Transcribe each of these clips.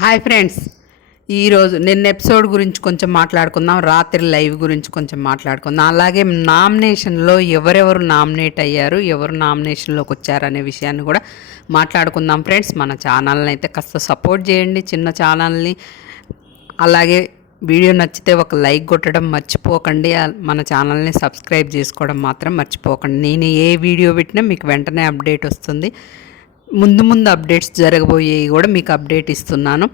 Hi friends, ఈరోజు నిన్న episode గురించి కొంచెం మాట్లాడుకుందాం. రాత్రి లైవ్ గురించి కొంచెం మాట్లాడుకుందాం. అలాగే నామినేషన్లో ఎవరెవరు నామినేట్ అయ్యారు, ఎవరు నామినేషన్లోకి వచ్చారనే విషయాన్ని కూడా మాట్లాడుకుందాం. ఫ్రెండ్స్, మన ఛానల్ని అయితే కాస్త సపోర్ట్ చేయండి, చిన్న ఛానల్ని. అలాగే వీడియో నచ్చితే ఒక లైక్ కొట్టడం మర్చిపోకండి. మన ఛానల్ని సబ్స్క్రైబ్ చేసుకోవడం మాత్రం మర్చిపోకండి. నేను ఏ వీడియో పెట్టినా మీకు వెంటనే అప్డేట్ వస్తుంది. ముందు అప్డేట్స్ జరగబోయేవి కూడా మీకు అప్డేట్ ఇస్తున్నాను.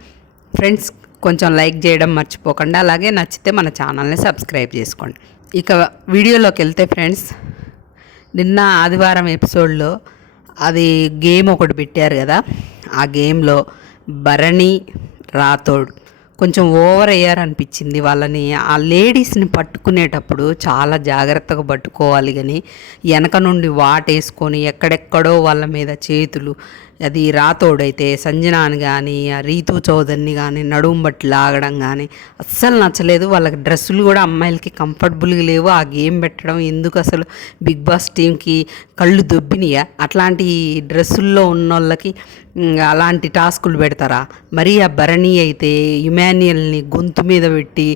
ఫ్రెండ్స్, కొంచెం లైక్ చేయడం మర్చిపోకండి. అలాగే నచ్చితే మన ఛానల్ని సబ్స్క్రైబ్ చేసుకోండి. ఇక వీడియోలోకి వెళ్తే ఫ్రెండ్స్, నిన్న ఆదివారం ఎపిసోడ్లో అది గేమ్ ఒకటి పెట్టారు కదా. ఆ గేమ్లో భరణి రాథోడ్ కొంచెం ఓవర్ అయ్యారనిపించింది. వాళ్ళని, ఆ లేడీస్ని పట్టుకునేటప్పుడు చాలా జాగ్రత్తగా పట్టుకోవాలి, కానీ వెనక నుండి వాటేసుకొని ఎక్కడెక్కడో వాళ్ళ మీద చేతులు, అది రాతోడైతే సంజనాని కానీ ఆ రీతు చౌదరిని కానీ నడుము బట్టి లాగడం కానీ అస్సలు నచ్చలేదు. వాళ్ళకి డ్రెస్సులు కూడా అమ్మాయిలకి కంఫర్టబుల్గా లేవు. ఆ గేమ్ పెట్టడం ఎందుకు? అసలు బిగ్ బాస్ టీంకి కళ్ళు దొబ్బినాయా? అట్లాంటి డ్రెస్సుల్లో ఉన్న వాళ్ళకి అలాంటి టాస్కులు పెడతారా? మరి ఆ భరణి అయితే ఇమాన్యుయల్ని గొంతు మీద పెట్టి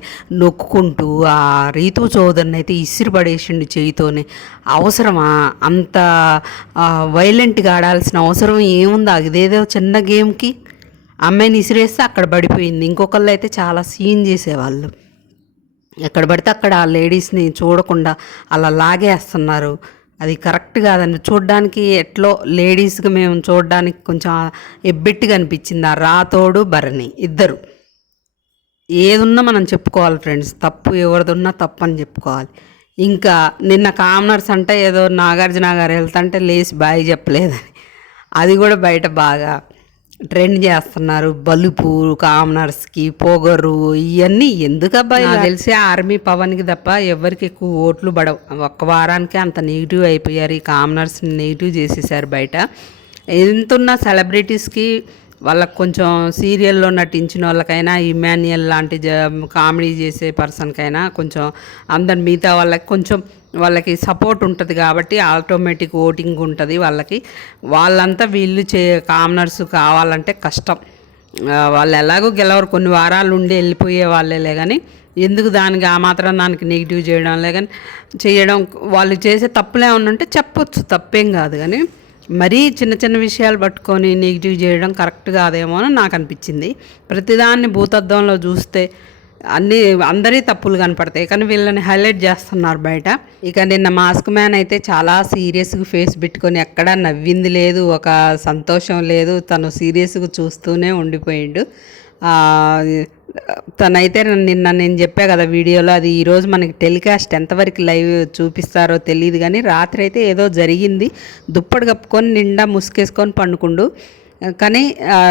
నొక్కుంటూ ఆ రీతు చౌదరిని అయితే ఇసిరి పడేసిండు చేయితోనే. అవసరమా అంత వైలెంట్గా ఆడాల్సిన అవసరం ఏముంది? ఇదేదో చిన్న గేమ్కి అమ్మాయిని ఇసిరేస్తే అక్కడ పడిపోయింది. ఇంకొకళ్ళు అయితే చాలా సీన్ చేసేవాళ్ళు. ఎక్కడ పడితే అక్కడ ఆ లేడీస్ని చూడకుండా అలా లాగేస్తున్నారు. అది కరెక్ట్ కాదండి. చూడ్డానికి ఎట్లో లేడీస్గా మేము చూడడానికి కొంచెం ఎబ్బెట్టిగా అనిపించింది. ఆ రాతోడు భరణి ఇద్దరు ఏదున్నా మనం చెప్పుకోవాలి ఫ్రెండ్స్. తప్పు ఎవరిదున్నా తప్పు అని చెప్పుకోవాలి. ఇంకా నిన్న కామనర్స్ అంటే ఏదో నాగార్జున గారు వెళ్తుంటే లేచి బాయ్ చెప్పలేదని అది కూడా బయట బాగా ట్రెండ్ చేస్తున్నారు. బలుపు కామనర్స్కి పొగరు ఇవన్నీ ఎందుకబ్బాయి? తెలిసి ఆర్మీ పవన్కి తప్ప ఎవరికి ఎక్కువ ఓట్లు పడవు. ఒక్క వారానికి అంత నెగిటివ్ అయిపోయారు. ఈ కామనర్స్ని నెగిటివ్ చేసేసారు బయట. ఎంతున్న సెలబ్రిటీస్కి వాళ్ళకి కొంచెం సీరియల్లో నటించిన వాళ్ళకైనా, ఇమాన్యుయల్ లాంటి కామెడీ చేసే పర్సన్కైనా కొంచెం అందరి మిగతా వాళ్ళకి కొంచెం వాళ్ళకి సపోర్ట్ ఉంటుంది కాబట్టి ఆటోమేటిక్ ఓటింగ్ ఉంటుంది వాళ్ళకి. వాళ్ళంతా వీళ్ళు కామనర్స్ కావాలంటే కష్టం. వాళ్ళు ఎలాగో గెలవరు, కొన్ని వారాలు ఉండి వెళ్ళిపోయే వాళ్ళేలే. కానీ ఎందుకు దానికి ఆ మాత్రం దానికి నెగిటివ్ చేయడంలే. కానీ చేయడం వాళ్ళు చేసే తప్పులే ఉంటే చెప్పొచ్చు, తప్పేం కాదు. కానీ మరీ చిన్న చిన్న విషయాలు పట్టుకొని నెగిటివ్ చేయడం కరెక్ట్ కాదేమో అని నాకు అనిపించింది. ప్రతిదాన్ని భూతద్దంలో చూస్తే అందరి తప్పులు కనపడతాయి, కానీ వీళ్ళని హైలైట్ చేస్తున్నారు బయట. ఇక నిన్న మాస్క్ మ్యాన్ అయితే చాలా సీరియస్గా ఫేస్ పెట్టుకొని ఎక్కడా నవ్వింది లేదు, ఒక సంతోషం లేదు. తను సీరియస్గా చూస్తూనే ఉండిపోయిండు. తనైతే నిన్న నేను చెప్పా కదా వీడియోలో, అది ఈరోజు మనకి టెలికాస్ట్ ఎంతవరకు లైవ్ చూపిస్తారో తెలియదు. కానీ రాత్రి అయితే ఏదో జరిగింది. దుప్పటి కప్పుకొని నిండా ముసుకేసుకొని పండుకుండు. కానీ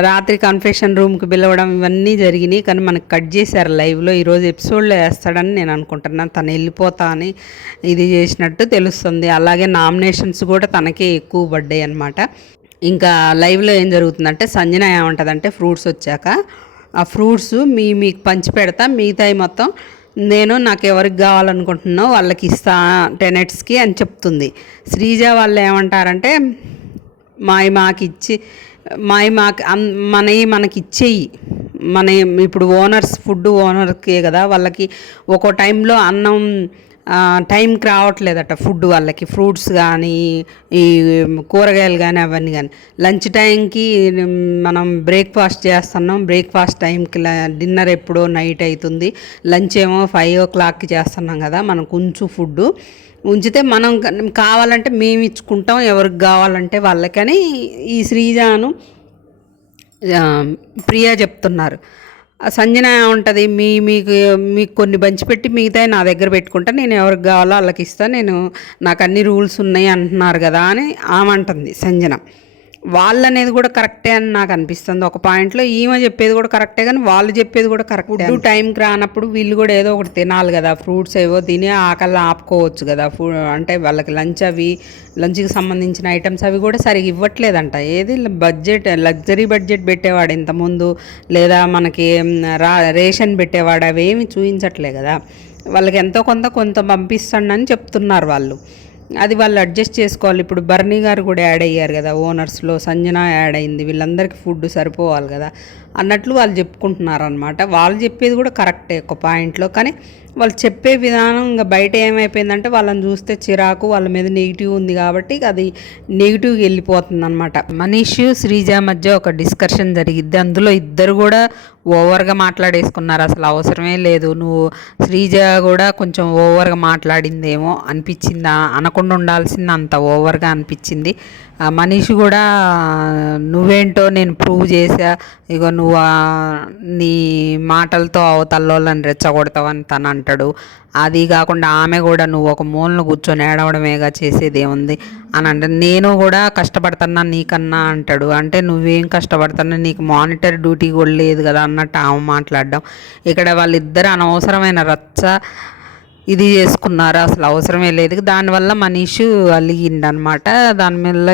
రాత్రి కన్ఫెషన్ రూమ్కి పిలవడం ఇవన్నీ జరిగినాయి. కానీ మనకు కట్ చేశారు లైవ్లో. ఈరోజు ఎపిసోడ్లో వేస్తాడని నేను అనుకుంటున్నాను. తను వెళ్ళిపోతా అని ఇది చేసినట్టు తెలుస్తుంది. అలాగే నామినేషన్స్ కూడా తనకే ఎక్కువ పడ్డాయి అన్నమాట. ఇంకా లైవ్లో ఏం జరుగుతుందంటే, సంజన ఏమంటుందంటే ఫ్రూట్స్ వచ్చాక ఆ ఫ్రూట్స్ మీకు పంచి పెడతా, మిగతాయి మొత్తం నేను నాకు ఎవరికి కావాలనుకుంటున్నానో వాళ్ళకి ఇస్తా టెనెట్స్కి అని చెప్తుంది. శ్రీజ వాళ్ళు ఏమంటారంటే, మనకి ఇచ్చేయి, మన ఇప్పుడు ఓనర్స్ ఫుడ్ ఓనర్కే కదా, వాళ్ళకి ఒక్కో టైంలో అన్నం టైంకి రావట్లేదట ఫుడ్ వాళ్ళకి. ఫ్రూట్స్ కానీ ఈ కూరగాయలు కానీ అవన్నీ కానీ లంచ్ టైంకి మనం బ్రేక్ఫాస్ట్ చేస్తున్నాం, బ్రేక్ఫాస్ట్ టైంకి డిన్నర్ ఎప్పుడో నైట్ అవుతుంది, లంచ్ ఏమో 5 o'clockకి చేస్తున్నాం కదా. మనం కొంచెం ఫుడ్ ఉంచితే మనం కావాలంటే మేము ఇచ్చుకుంటాం, ఎవరికి కావాలంటే వాళ్ళకని ఈ శ్రీజాను ప్రియా చెప్తున్నారు. సంజన ఉంటుంది, మీకు కొన్ని పంచిపెట్టి మిగతా నా దగ్గర పెట్టుకుంటా, నేను ఎవరికి కావాలో వాళ్ళకి ఇస్తాను, నాకు అన్ని రూల్స్ ఉన్నాయి అంటున్నారు కదా అని ఆమె అంటుంది సంజన. వాళ్ళనేది కూడా కరెక్టే అని నాకు అనిపిస్తుంది. ఒక పాయింట్లో ఈమె చెప్పేది కూడా కరెక్టే, కానీ వాళ్ళు చెప్పేది కూడా కరెక్ట్. ఫుడ్ టైంకి రానప్పుడు వీళ్ళు కూడా ఏదో ఒకటి తినాలి కదా, ఫ్రూట్స్ ఏవో తిని ఆకలి ఆపుకోవచ్చు కదా. అంటే వాళ్ళకి లంచ్కి సంబంధించిన ఐటమ్స్ అవి కూడా సరిగ్గా ఇవ్వట్లేదంట. ఏది లగ్జరీ బడ్జెట్ పెట్టేవాడు ఇంతకుముందు, లేదా మనకి రేషన్ పెట్టేవాడు, అవేమి చూపించట్లే కదా. వాళ్ళకి ఎంతో కొంత పంపిస్తాడని చెప్తున్నారు వాళ్ళు. అది వాళ్ళు అడ్జస్ట్ చేసుకోవాలి. ఇప్పుడు బర్నీ గారు కూడా యాడ్ అయ్యారు కదా ఓనర్స్లో, సంజన యాడ్ అయింది, వీళ్ళందరికీ ఫుడ్ సరిపోవాలి కదా అన్నట్లు వాళ్ళు చెప్పుకుంటున్నారు అనమాట. వాళ్ళు చెప్పేది కూడా కరెక్టే ఒక పాయింట్లో, కానీ వాళ్ళు చెప్పే విధానం ఇంకా బయట ఏమైపోయిందంటే వాళ్ళని చూస్తే చిరాకు, వాళ్ళ మీద నెగిటివ్ ఉంది కాబట్టి అది నెగిటివ్గా వెళ్ళిపోతుంది అనమాట. మనీష్ శ్రీజ మధ్య ఒక డిస్కషన్ జరిగిద్ది, అందులో ఇద్దరు కూడా ఓవర్గా మాట్లాడేసుకున్నారు. అసలు అవసరమే లేదు, నువ్వు శ్రీజ కూడా కొంచెం ఓవర్గా మాట్లాడిందేమో అనిపించింది, అనకుండా ఉండాల్సింది, అంత ఓవర్గా అనిపించింది. మనీష్ కూడా నువ్వేంటో నేను ప్రూవ్ చేసా, ఇగో నువ్వు నీ మాటలతో అవతల్లోళ్ళని రెచ్చగొడతావని తను అంటాడు. అది కాకుండా ఆమె కూడా నువ్వు ఒక మూలను కూర్చొని ఏడవడమేగా చేసేది ఏముంది అని అంటే, నేను కూడా కష్టపడుతున్నా నీకన్నా అంటాడు. అంటే నువ్వేం కష్టపడుతున్నా, నీకు మానిటర్ డ్యూటీ కూడా లేదు కదా అన్నట్టు ఆమె మాట్లాడడం. ఇక్కడ వాళ్ళిద్దరు అనవసరమైన రచ్చ ఇది చేసుకున్నారు, అసలు అవసరమే లేదు. దానివల్ల మనీషు అలిగిండనమాట. దాని మీద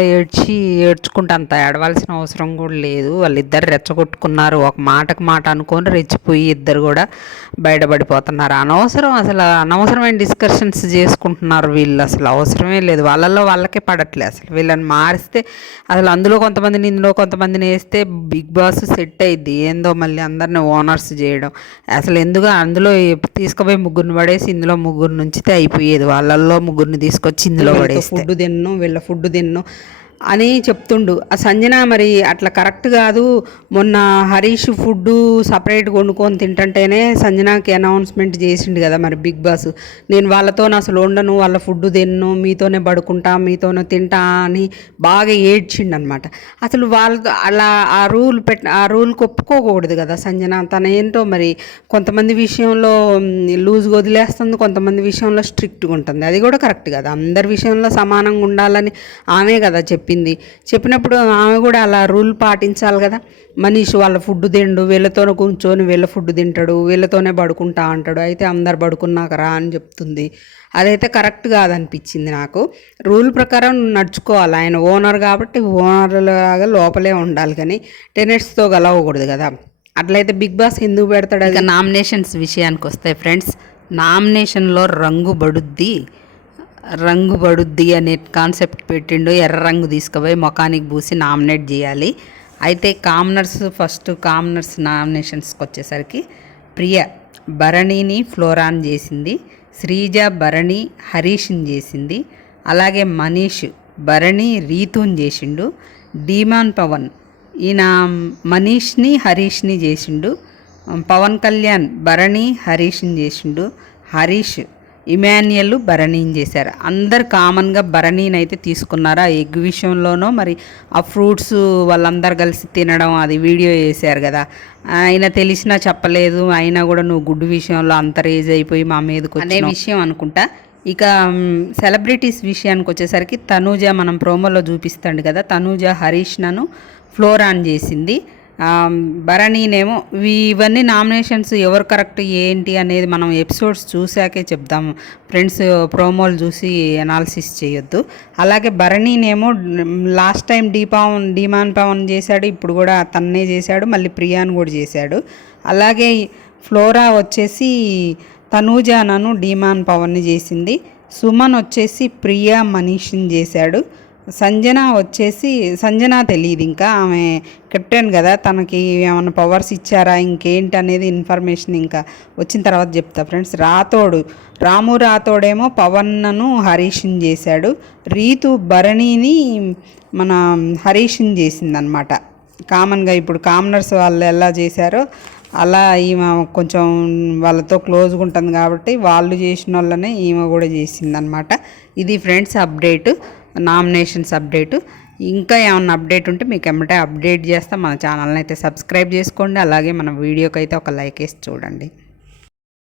ఏడ్చుకుంటే అంత ఏడవలసిన అవసరం కూడా లేదు. వాళ్ళిద్దరు రెచ్చగొట్టుకున్నారు, ఒక మాటకు మాట అనుకొని రెచ్చిపోయి ఇద్దరు కూడా బయటపడిపోతున్నారు. అసలు అనవసరమైన డిస్కషన్స్ చేసుకుంటున్నారు వీళ్ళు, అసలు అవసరమే లేదు. వాళ్ళల్లో వాళ్ళకే పడట్లేదు. అసలు వీళ్ళని మారిస్తే అసలు అందులో కొంతమందిని ఇందులో కొంతమందిని వేస్తే బిగ్ బాస్ సెట్ అయ్యిద్ది. ఏందో మళ్ళీ అందరిని ఓనర్స్ చేయడం అసలు ఎందుకు, అందులో తీసుకుపోయి ముగ్గురిని పడేసి ఇందులో ముగ్గురు నుంచితే అయిపోయేది. వాళ్ళల్లో ముగ్గురిని తీసుకొచ్చి ఇందులో పడేస్తే ఫుడ్ తిన్ను, వీళ్ళ ఫుడ్ తిన్ను అని చెప్తుండు. ఆ సంజన మరి అట్లా కరెక్ట్ కాదు. మొన్న హరీష్ ఫుడ్ సపరేట్ కొనుక్కొని తింటుంటేనే సంజనకి అనౌన్స్మెంట్ చేసిండు కదా మరి బిగ్ బాస్, నేను వాళ్ళతో అసలు ఉండను, వాళ్ళ ఫుడ్ తిన్ను, మీతోనే పడుకుంటా, మీతోనే తింటా అని బాగా ఏడ్చిండు అనమాట. అసలు వాళ్ళతో అలా ఆ రూల్కి ఒప్పుకోకూడదు కదా సంజన. తన ఏంటో మరి కొంతమంది విషయంలో లూజ్గా వదిలేస్తుంది, కొంతమంది విషయంలో స్ట్రిక్ట్గా ఉంటుంది. అది కూడా కరెక్ట్ కదా, అందరి విషయంలో సమానంగా ఉండాలని ఆమె కదా చెప్పినప్పుడు ఆమె కూడా అలా రూల్ పాటించాలి కదా. మనీష్ వాళ్ళ ఫుడ్ తిండు, వీళ్ళతోనే కూర్చొని వీళ్ళ ఫుడ్ తింటాడు, వీళ్ళతోనే పడుకుంటా అంటాడు, అయితే అందరు పడుకున్నాక రా అని చెప్తుంది. అదైతే కరెక్ట్ కాదనిపించింది నాకు. రూల్ ప్రకారం నడుచుకోవాలి. ఆయన ఓనర్ కాబట్టి ఓనర్లాగా లోపలే ఉండాలి, కానీ టెనెట్స్తో గలవకూడదు కదా. అట్లయితే బిగ్ బాస్ ఎందుకు పెడతాడు? ఇక నామినేషన్స్ విషయానికి వస్తాయి ఫ్రెండ్స్. నామినేషన్లో రంగు పడుద్ది అనే కాన్సెప్ట్ పెట్టిండు. ఎర్ర రంగు తీసుకుపోయి ముఖానికి పూసి నామినేట్ చేయాలి. అయితే కామనర్స్ నామినేషన్స్కి వచ్చేసరికి ప్రియ భరణిని ఫ్లోరాన్ చేసింది, శ్రీజ భరణి హరీష్ని చేసింది, అలాగే మనీష్ భరణి రీతుని చేసిండు, డీమాన్ పవన్ ఈయన మనీష్ని హరీష్ని చేసిండు, పవన్ కళ్యాణ్ భరణి హరీష్ని చేసిండు, హరీష్ ఇమాన్యుయల్ భరణీని చేశారు. అందరు కామన్గా భరణీని అయితే తీసుకున్నారు. ఆ ఎగ్ విషయంలోనో మరి ఆ ఫ్రూట్స్ వాళ్ళందరు కలిసి తినడం అది వీడియో చేశారు కదా, ఆయన తెలిసినా చెప్పలేదు, అయినా కూడా నువ్వు గుడ్డు విషయంలో అంత రేజ్ అయిపోయి మా మీదకి అనే విషయం అనుకుంటా. ఇక సెలబ్రిటీస్ విషయానికి వచ్చేసరికి తనూజ మనం ప్రోమోలో చూపిస్తాడు కదా, తనూజ హరీష్నను ఫ్లోరాన్ చేసింది. భరణీనేమో ఇవన్నీ నామినేషన్స్ ఎవరు కరెక్ట్ ఏంటి అనేది మనం ఎపిసోడ్స్ చూసాకే చెప్దాము ఫ్రెండ్స్, ప్రోమోలు చూసి అనాలిసిస్ చేయొద్దు. అలాగే భరణీనేమో లాస్ట్ టైం డీమాన్ పవన్ చేశాడు, ఇప్పుడు కూడా తన్నే చేశాడు, మళ్ళీ ప్రియాని కూడా చేశాడు. అలాగే ఫ్లోరా వచ్చేసి తనూజానను డీమాన్ పవన్ని చేసింది, సుమన్ వచ్చేసి ప్రియా మనీష్ని చేశాడు, సంజన తెలియదు ఇంకా, ఆమె కెప్టెన్ కదా, తనకి ఏమైనా పవర్స్ ఇచ్చారా ఇంకేంటి అనేది ఇన్ఫర్మేషన్ ఇంకా వచ్చిన తర్వాత చెప్తా ఫ్రెండ్స్. రాము రాథోడేమో పవన్నను హరీష్ని చేశాడు, రీతు భరణిని మన హరీష్ని చేసిందనమాట. కామన్గా ఇప్పుడు కామనర్స్ వాళ్ళు ఎలా చేశారో అలా ఈమె కొంచెం వాళ్ళతో క్లోజ్గా ఉంటుంది కాబట్టి వాళ్ళు చేసిన వాళ్ళనే ఈమె కూడా చేసిందనమాట. ఇది ఫ్రెండ్స్ నామినేషన్స్ అప్డేటు. ఇంకా ఏమన్నా అప్డేట్ ఉంటే మీకు ఎమ్మటే అప్డేట్ చేస్తాం. మన ఛానల్ని అయితే సబ్స్క్రైబ్ చేసుకోండి, అలాగే మన వీడియోకి అయితే ఒక లైక్ వేసి చూడండి.